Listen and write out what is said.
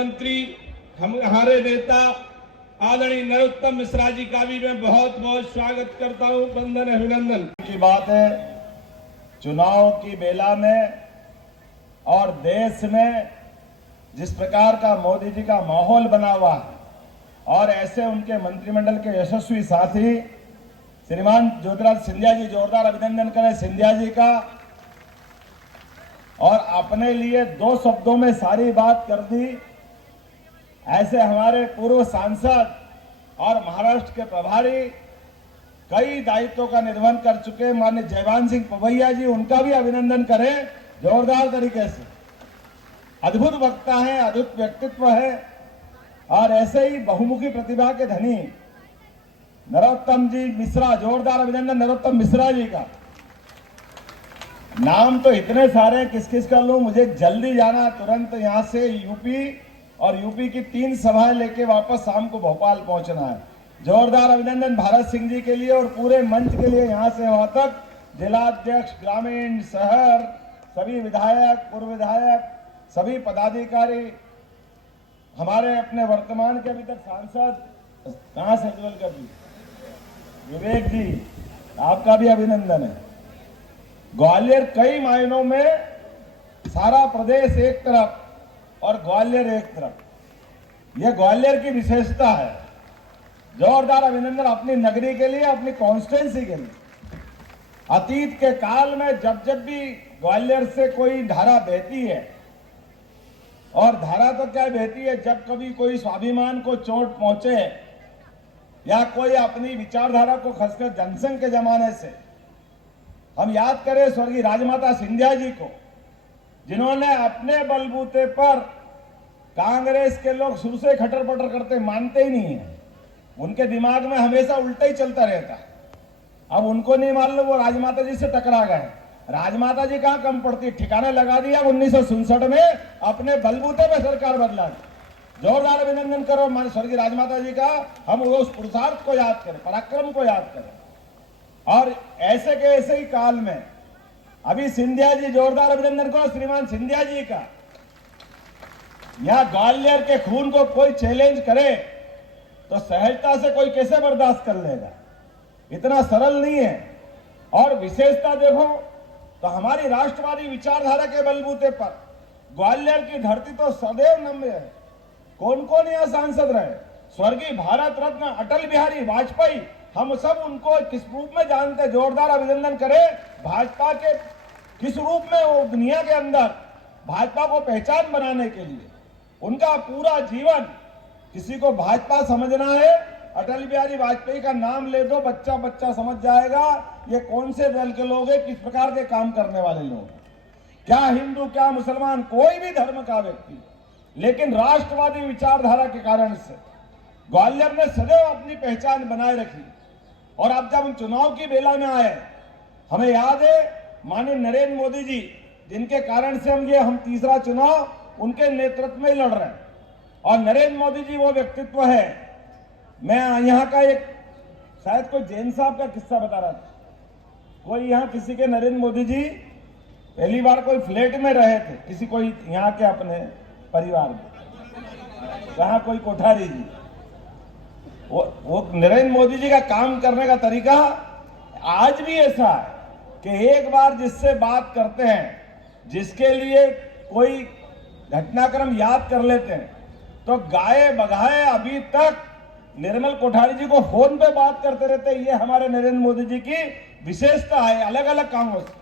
मंत्री हमारे नेता आदरणीय नरोत्तम मिश्रा जी का भी मैं बहुत बहुत स्वागत करता हूं, वंदन अभिनंदन की बात है। चुनाव की बेला में और देश में जिस प्रकार का मोदी जी का माहौल बना हुआ है और ऐसे उनके मंत्रिमंडल के यशस्वी साथी श्रीमान ज्योतिरादित्य सिंधिया जी, जोरदार अभिनंदन करें सिंधिया जी का। और अपने लिए 2 शब्दों में सारी बात कर दी। ऐसे हमारे पूर्व सांसद और महाराष्ट्र के प्रभारी कई दायित्वों का निर्वहन कर चुके माननीय जयवान सिंह पवैया जी, उनका भी अभिनंदन करें जोरदार तरीके से। अद्भुत वक्ता है, अद्भुत व्यक्तित्व है और ऐसे ही बहुमुखी प्रतिभा के धनी नरोत्तम जी मिश्रा, जोरदार अभिनंदन नरोत्तम मिश्रा जी का। नाम तो इतने सारे किस किस का लूं, मुझे जल्दी जाना, तुरंत यहां से यूपी और यूपी की 3 सभाएं लेके वापस शाम को भोपाल पहुंचना है। जोरदार अभिनंदन भारत सिंह जी के लिए और पूरे मंच के लिए। यहां से वहां तक जिलाध्यक्ष, ग्रामीण, शहर, सभी विधायक, पूर्व विधायक, सभी पदाधिकारी, हमारे अपने वर्तमान के अभी तक सांसद कहां से उज्जवल कर दी विवेक जी, आपका भी अभिनंदन है। ग्वालियर कई मायनों में सारा प्रदेश एक तरफ और ग्वालियर एक तरफ, यह ग्वालियर की विशेषता है। जोरदार अभिनंदन अपनी नगरी के लिए, अपनी कॉन्स्टिट्यूंसी के लिए। अतीत के काल में जब जब भी ग्वालियर से कोई धारा बहती है, और धारा तो क्या बहती है, जब कभी कोई स्वाभिमान को चोट पहुंचे या कोई अपनी विचारधारा को खसकर जनसंघ के जमाने से हम याद करें स्वर्गीय राजमाता सिंधिया जी को, जिन्होंने अपने बलबूते पर कांग्रेस के लोग शुरू से खटर पटर करते मानते ही नहीं है, उनके दिमाग में हमेशा उल्टा ही चलता रहता। अब उनको नहीं मालूम वो राजमाता जी से टकरा गए। राजमाता जी कहां कम पड़ती, ठिकाने लगा दिया 1967 में, अपने बलबूते पे सरकार बदला दी। जोरदार अभिनंदन करो मान स्वर्गीय राजमाता जी का। हम उस पुरुषार्थ को याद करें, पराक्रम को याद करें। और ऐसे के ऐसे ही काल में अभी सिंधिया जी, जोरदार अभिनंदन करो श्रीमान सिंधिया जी का। यहां ग्वालियर के खून को कोई चैलेंज करे तो सहजता से कोई कैसे बर्दाश्त कर लेगा, इतना सरल नहीं है। और विशेषता देखो तो हमारी राष्ट्रवादी विचारधारा के बलबूते पर ग्वालियर की धरती तो सदैव नम्य है। कौन कौन यहां सांसद रहे, स्वर्गीय भारत रत्न अटल बिहारी वाजपेयी, हम सब उनको किस रूप में जानते, जोरदार अभिनंदन करें। भाजपा के किस रूप में वो दुनिया के अंदर भाजपा को पहचान बनाने के लिए उनका पूरा जीवन, किसी को भाजपा समझना है, अटल बिहारी वाजपेयी का नाम ले दो, बच्चा बच्चा समझ जाएगा ये कौन से दल के लोग हैं, किस प्रकार के काम करने वाले लोग, क्या हिंदू क्या मुसलमान, कोई भी धर्म का व्यक्ति, लेकिन राष्ट्रवादी विचारधारा के कारण से ग्वालियर ने सदैव अपनी पहचान बनाए रखी। और अब जब हम चुनाव की बेला में आए, हमें याद है माननीय नरेंद्र मोदी जी, जिनके कारण से हम तीसरा चुनाव उनके नेतृत्व में लड़ रहे हैं। और नरेंद्र मोदी जी वो व्यक्तित्व है। मैं यहाँ का एक शायद कोई जैन साहब का किस्सा बता रहा था। कोई यहाँ किसी के नरेंद्र मोदी जी पहली बार कोई फ्लैट में रहे थे, किसी कोई यहाँ के अपने परिवार में, कहा कोई कोठारी जी, वो नरेंद्र मोदी जी का काम करने का तरीका आज भी ऐसा है कि एक बार जिससे बात करते हैं, जिसके लिए कोई घटनाक्रम याद कर लेते हैं, तो गाए बगाए अभी तक निर्मल कोठारी जी को फोन पे बात करते रहते हैं। ये हमारे नरेंद्र मोदी जी की विशेषता है, अलग अलग कामों से।